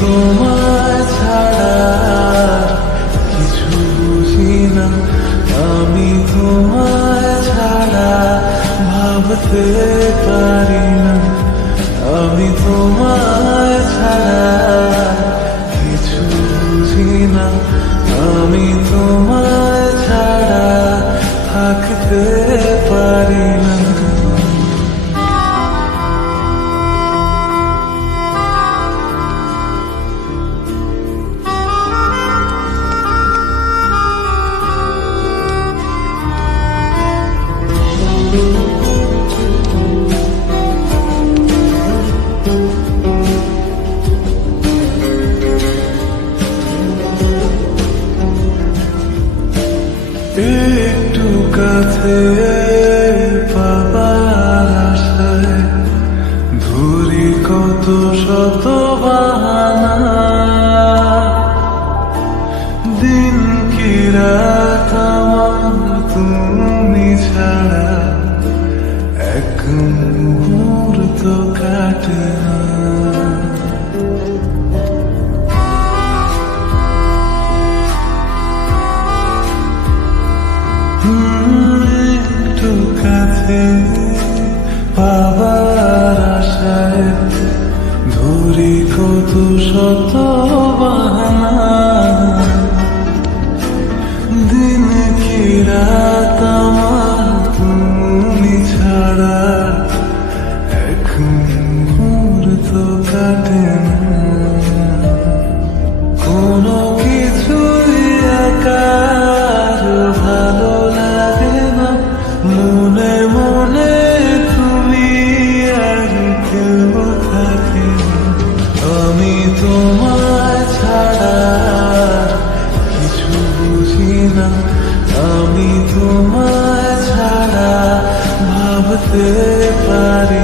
তোমায় ছাড়া কিছু বুঝি না, আমি তোমায় ছাড়া ভাবতে পারি না, আমি তোমায় ছাড়া কিছু বুঝি না, আমি তোমায় ছাড়া থাকতে পারি না। একটু কাছে পাবার আশায় ধরি কত শত বাহানা, দিন কি রাত আমার তুমি ছাড়া এক মুহূর্ত কাটে না। একটু কাছে পাবার আশায় ধরি কত শত বাহানা, দিন কি রাত আমার তুমি ছাড়া এক মুহূর্ত কাটে না। কোনো কিছুই একার ভালো লাগে না, মনে মনে তুমি আর কেউ থাকে না, আমি তোমায় ছাড়া কিছু বুঝি না, আমি তোমায় ছাড়া ভাবতে পারি